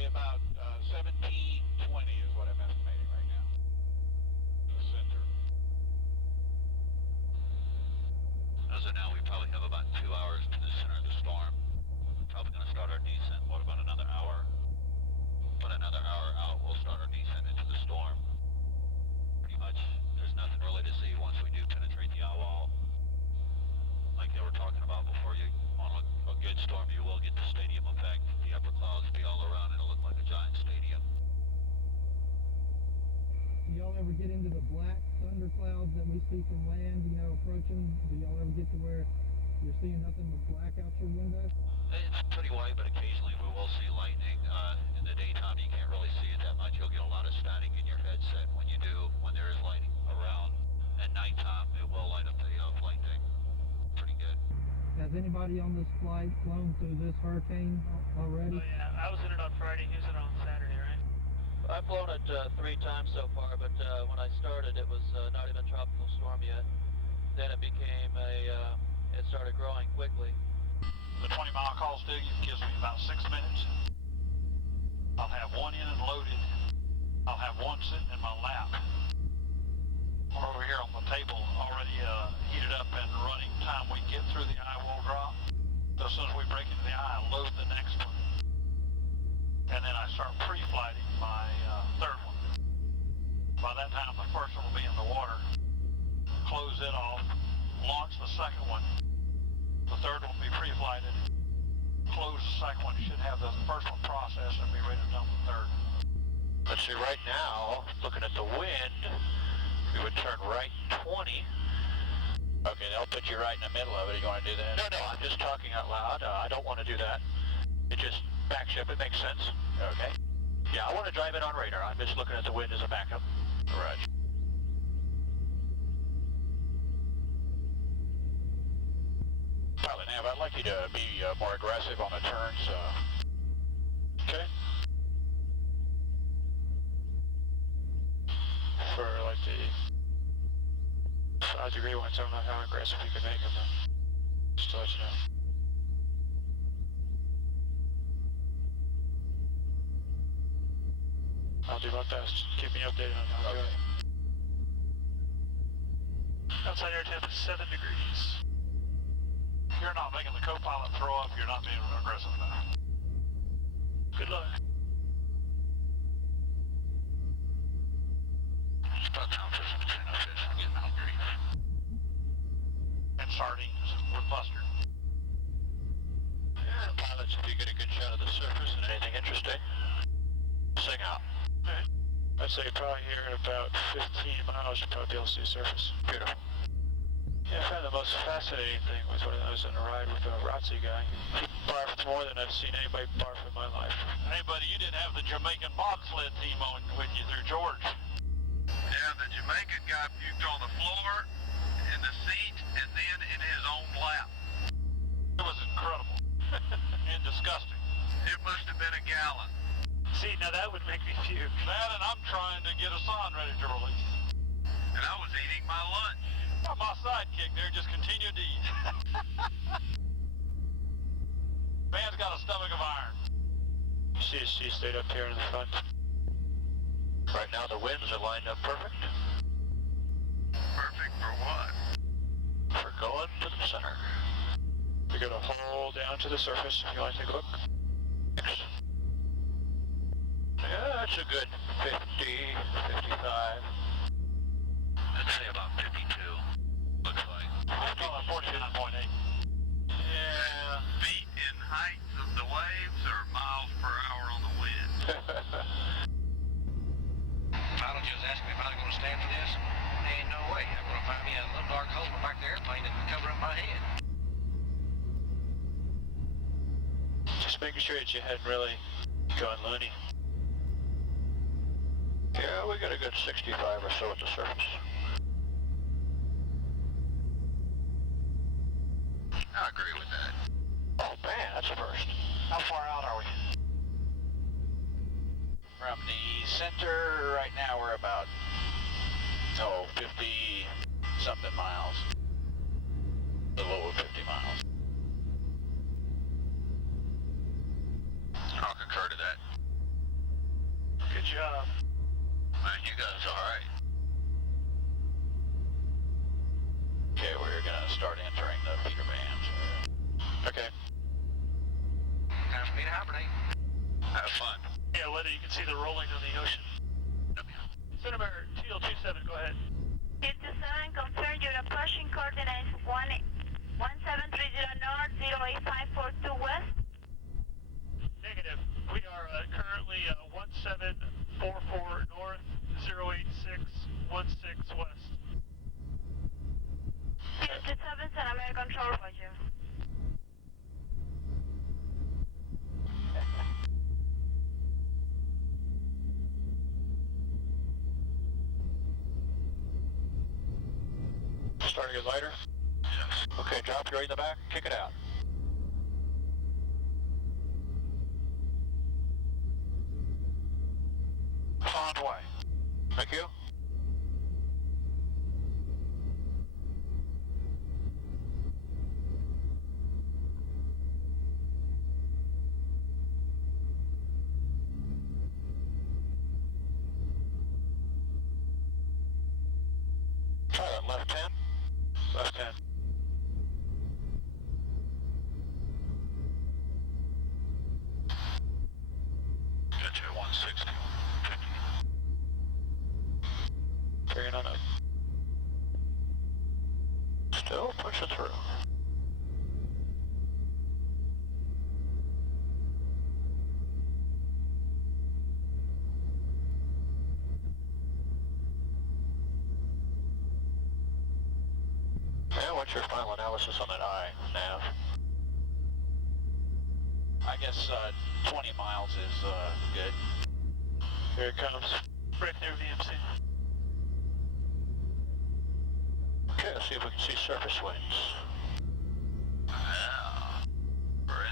say about 1720 is what I'm estimating right now. The center. As of now, we probably have about 2 hours to the center of the storm. We're probably going to start our descent. What about another hour? About another hour out, we'll start our descent into the storm. Pretty much, there's nothing really to see once we do penetrate the eye wall. Like they were talking about before, you on a good storm, you will get the stadium effect. The upper clouds be all around, and it'll look like a giant stadium. Do y'all ever get into the black thunderclouds that we see from land, approaching? Do y'all ever get to where you're seeing nothing but black out your window? It's pretty white, but occasionally we will see lightning. In the daytime, you can't really see it that much. You'll get a lot of static in your headset when you do, when there is lightning around. At nighttime, it will light up the flight deck. Pretty good. Has anybody on this flight flown through this hurricane already? Oh yeah, I was in it on Friday, he was in it on Saturday, right? I've flown it 3 times so far, but when I started it was not even a tropical storm yet. Then it became it started growing quickly. The 20-mile call stadium gives me about 6 minutes. I'll have one in and loaded. I'll have one sitting in my lap. We're over here on the table already heated up and running time we get through the eye wall drop. So as soon as we break into the eye, I load the next one. And then I start pre-flighting my third one. By that time, the first one will be in the water. Close it off, launch the second one. The third one will be pre-flighted. Close the second one. You should have the first one processed and be ready to dump the third. Let's see, right now, looking at the wind, we would turn right 20. Okay, that'll put you right in the middle of it. You want to do that? No, I'm just talking out loud. I don't want to do that. It just backship. It makes sense. Okay. Yeah, I want to drive it on radar. I'm just looking at the wind as a backup. Right. Pilot Nav, I'd like you to be more aggressive on the turns. Okay. For like the 5-degree ones, I don't know how aggressive you can make them. Just to let you know. I'll do my best. Keep me updated on how it's going. Outside air temp is 7 degrees. If you're not making the co-pilot throw up, you're not being aggressive enough. Good luck. It's about time for some tuna fish. I'm getting hungry. And sardines with mustard. Yeah, pilots, if you get a good shot of the surface and anything interesting, sing out. I'd say probably here in about 15 miles, you'll probably be able to see the surface. Beautiful. Yeah, I found the most fascinating thing was when I was on a ride with a ROTC guy. He barfed more than I've seen anybody barf in my life. Hey, buddy, you didn't have the Jamaican bobsled team on with you through George. Yeah, the Jamaican guy puked on the floor, in the seat, and then in his own lap. It was incredible and disgusting. It must have been a gallon. See, now that would make me puke. That, and I'm trying to get a sign ready to release. And I was eating my lunch. My sidekick there just continued to eat. Man's got a stomach of iron. CSC stayed up here in the front. Right now the winds are lined up perfect. Perfect for what? For going to the center. We're going to hold down to the surface if you want to take a look. Thanks. Yeah, that's a good 50, 55. I'd say about 52. Looks like. I call it 49.8. Yeah. Feet in heights of the waves or miles per hour on the wind? Pilot just asked me if I was going to stand for this. Ain't no way. I'm going to find me a little dark hole in the back of the airplane and cover up my head. Just making sure that you hadn't really gone loony. Yeah, we got a good 65 or so at the surface. I agree with that. Oh man, that's a first. How far out are we? From the center, right now we're about, 50 something miles. A little over 50 miles. I'll concur to that. you can see the rolling on the ocean. Centimeter TL27, go ahead. TL27, confirm your approaching coordinates 1730 north, 08542 west. Negative. We are currently 1744 north, 08616 west. TL27, San American Control, Roger. Starting to get lighter? Yes. Okay, drop your right in the back, kick it out. Fond way. Thank you. Try that left 10. Left 10. Got you at 160. 50. Carrying on up. Still pushing through. Yeah, what's your final analysis on that eye, Nav? I guess 20 miles is good. Here it comes. Right there, VMC. Okay, let's see if we can see surface winds. Yeah. We're in.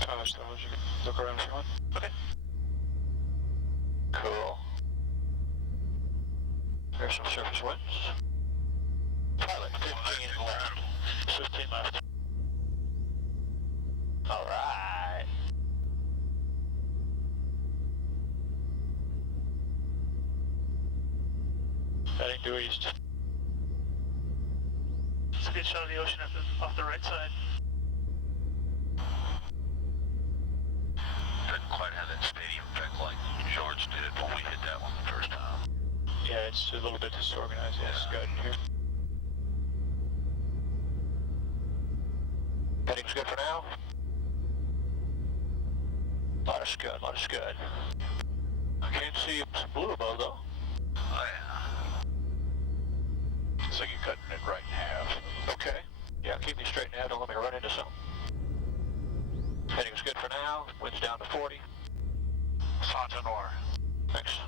Tosh, though, you can look around if you want. Okay. Cool. There's some surface winds. Pilot, 15 left. 15 left. All right. Heading due east. It's a good shot of the ocean off the right side. Doesn't quite have that stadium effect like George did when we hit that one the first time. Yeah, it's a little bit disorganized. Yeah, it's good in here. Heading's good for now. Lot of scud, lot of scud. I can't see some blue above though. Oh yeah. Looks like you're cutting it right in half. Okay. Yeah, keep me straight now, don't let me run into something. Heading's good for now. Wind's down to 40. Santa Nor. Thanks.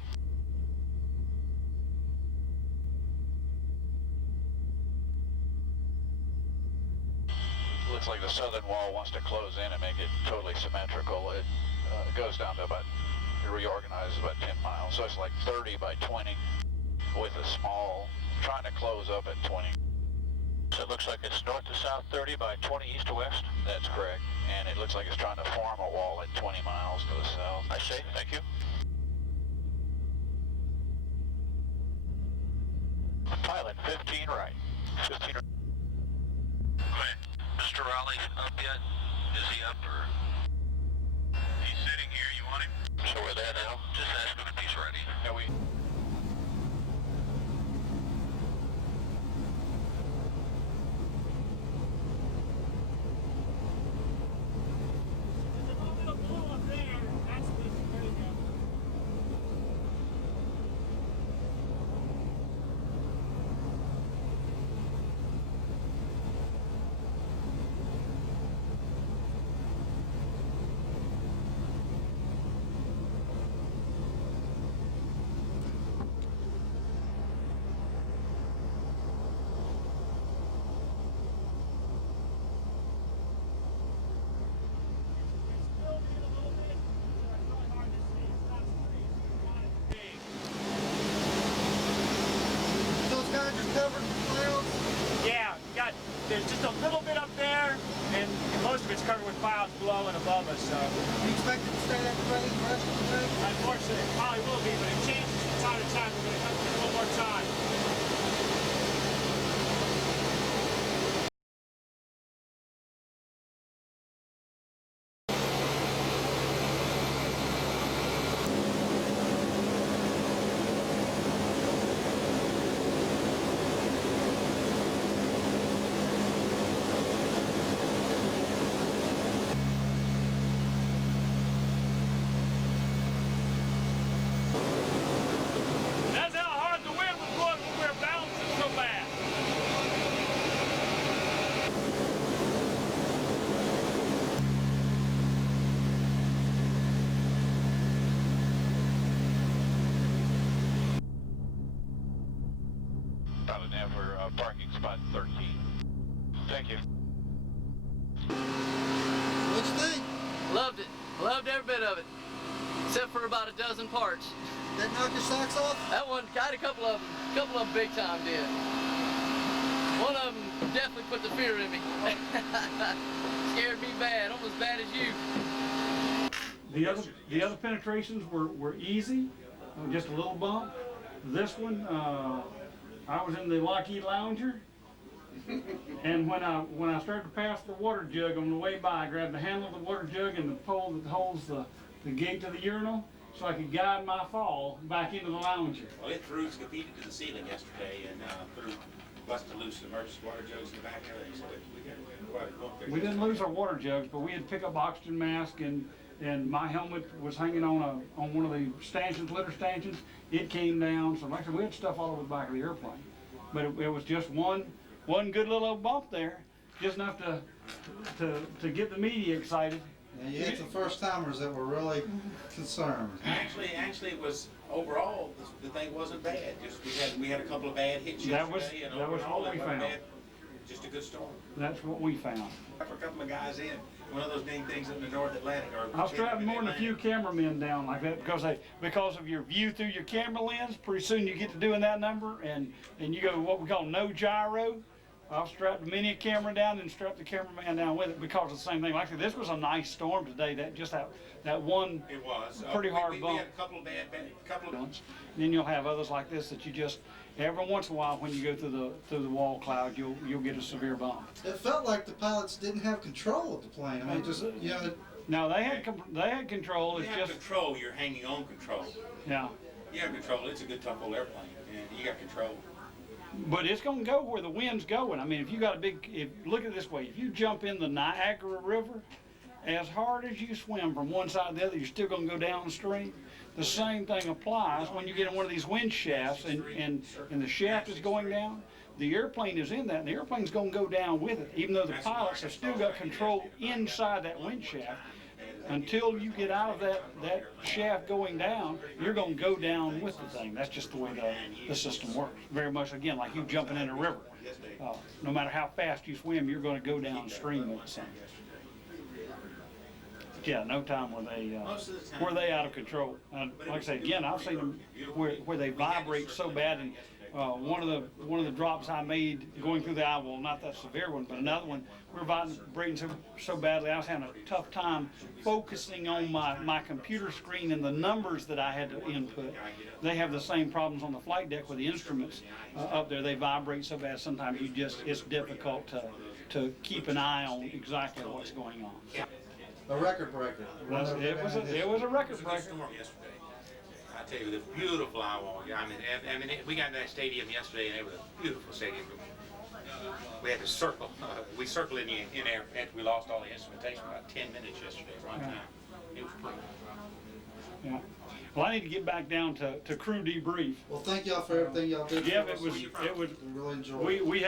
Looks like the southern wall wants to close in and make it totally symmetrical. It goes down to about, it reorganizes about 10 miles. So it's like 30 by 20 with a small, trying to close up at 20. So it looks like it's north to south 30 by 20 east to west? That's correct. And it looks like it's trying to form a wall at 20 miles to the south. I see, thank you. Pilot, 15 right. 15 right. Okay. Mr. Raleigh up yet? Is he up or? He's sitting here. You want him? So we're there now? Just ask him if he's ready. Yeah, we... Thank you. What'd you think? Loved it. Loved every bit of it. Except for about a dozen parts. That knock your socks off? That one, got a couple of them big time did. One of them definitely put the fear in me. Scared me bad, almost as bad as you. The other penetrations were easy, just a little bump. This one, I was in the Lockheed Lounger, and when I started to pass the water jug on the way by, I grabbed the handle of the water jug and the pole that holds the gate to the urinal, so I could guide my fall back into the Lounger. Well, it competed to the ceiling yesterday and busted loose the emergency water jugs in the back of it, so we got quite a bump there. We didn't lose our water jugs, but we had to pick up oxygen mask, and my helmet was hanging on one of the stanchions, litter stanchions. It came down, so like I said, we had stuff all over the back of the airplane. But it was just one good little bump there, just enough to get the media excited. Yeah, you had some first timers that were really concerned. Actually, it was overall the thing wasn't bad. Just we had a couple of bad hits yesterday, and that was overall what we it wasn't found. bad. Just a good storm. That's what we found. For a couple of guys in one of those dang things in the North Atlantic. I was strapping more than a few cameramen down like that because of your view through your camera lens. Pretty soon you get to doing that number, and you go what we call no gyro. I've strapped many a camera down and strapped the cameraman down with it because of the same thing. Like I said, this was a nice storm today. That one it was pretty hard we bump. had a couple of bad And then you'll have others like this that you just every once in a while when you go through the wall cloud, you'll get a severe bump. It felt like the pilots didn't have control of the plane. I mean, just No, they had control. You It's have just control. You're hanging on control. yeah. You have control. It's a good tough old airplane, and you got control. But it's going to go where the wind's going. I mean, if you got look at it this way, if you jump in the Niagara River, as hard as you swim from one side to the other, you're still going to go downstream. The same thing applies when you get in one of these wind shafts and the shaft is going down. The airplane is in that, and the airplane's going to go down with it, even though the pilots have still got control inside that wind shaft. Until you get out of that shaft going down, you're going to go down with the thing. That's just the way the system works. Very much, again, like you jumping in a river. No matter how fast you swim, you're going to go downstream with the thing. Yeah, no time were they out of control. Like I say, again, I've seen them where they vibrate so bad. And one of the drops I made going through the eye, well, not that severe one, but another one, we were vibrating so badly, I was having a tough time focusing on my computer screen and the numbers that I had to input. They have the same problems on the flight deck with the instruments up there. They vibrate so bad sometimes it's difficult to keep an eye on exactly what's going on. a record breaker. It was a record breaker. Storm yesterday. I tell you, the beautiful eye wall. I mean, we got in that stadium yesterday, and it was a beautiful stadium. We had to circle. We circled in there after we lost all the instrumentation for about 10 minutes yesterday, right time. It was pretty. Yeah. Well, I need to get back down to crew debrief. Well, thank y'all for everything y'all did. Yeah, for us. it was. We really enjoyed it. We